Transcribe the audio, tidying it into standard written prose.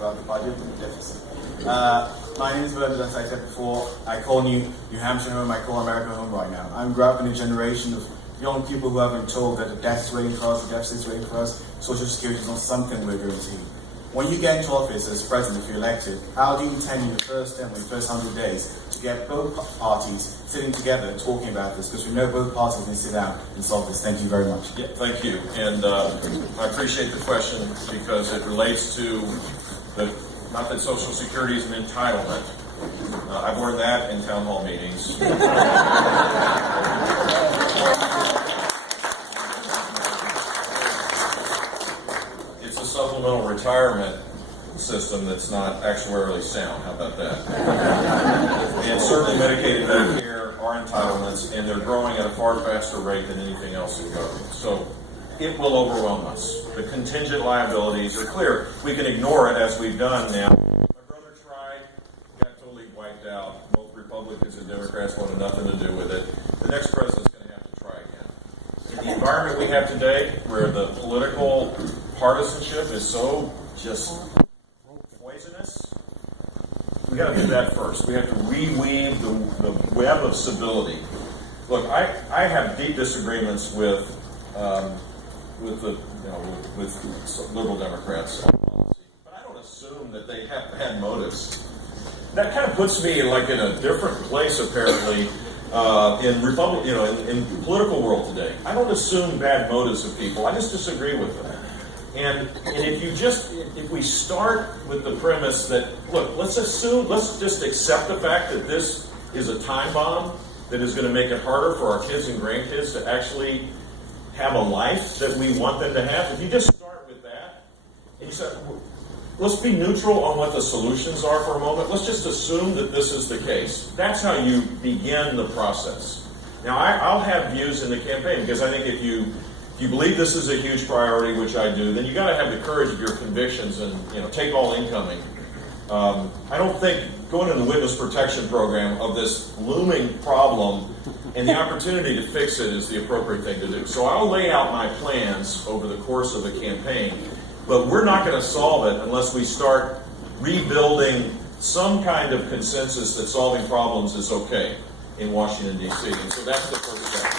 about the budget and the deficit. My name is Bernard, as I said before. I call New Hampshire home, I call America home right now. I grew up in a generation of young people who have been told that the debt is waiting for us, the deficit is waiting for us, Social Security is not something we're guaranteed. When you get into office as president, if you're elected, how do you intend in your first term, in your first 100 days, to get both parties sitting together and talking about this? Because we know both parties can sit down and solve this. Thank you very much. Yeah, thank you. And I appreciate the question because it relates to not that Social Security is an entitlement. I've learned that in town hall meetings. It's a supplemental retirement system that's not actuarially sound. How about that? And certainly Medicaid and Medicare are entitlements, and they're growing at a far faster rate than anything else in government. So it will overwhelm us. The contingent liabilities are clear. We can ignore it as we've done now. My brother tried, got totally wiped out. Both Republicans and Democrats wanted nothing to do with it. The next president's going to have to try again. In the environment we have today, where the political partisanship is so just poisonous, we got to do that first. We have to reweave the web of civility. Look, I have deep disagreements with liberal Democrats on policy, but I don't assume that they have bad motives. That kind of puts me in a different place apparently in political world today. I don't assume bad motives of people. I just disagree with them. And if we start with the premise that, look, let's just accept the fact that this is a time bomb that is going to make it harder for our kids and grandkids to actually have a life that we want them to have. If you just start with that, and you say, let's be neutral on what the solutions are for a moment. Let's just assume that this is the case. That's how you begin the process. Now, I'll have views in the campaign, because I think if you believe this is a huge priority, which I do, then you got to have the courage of your convictions and take all incoming. I don't think going in the witness protection program of this looming problem and the opportunity to fix it is the appropriate thing to do. So I'll lay out my plans over the course of the campaign, but we're not going to solve it unless we start rebuilding some kind of consensus that solving problems is okay in Washington, D.C. And so that's the first step.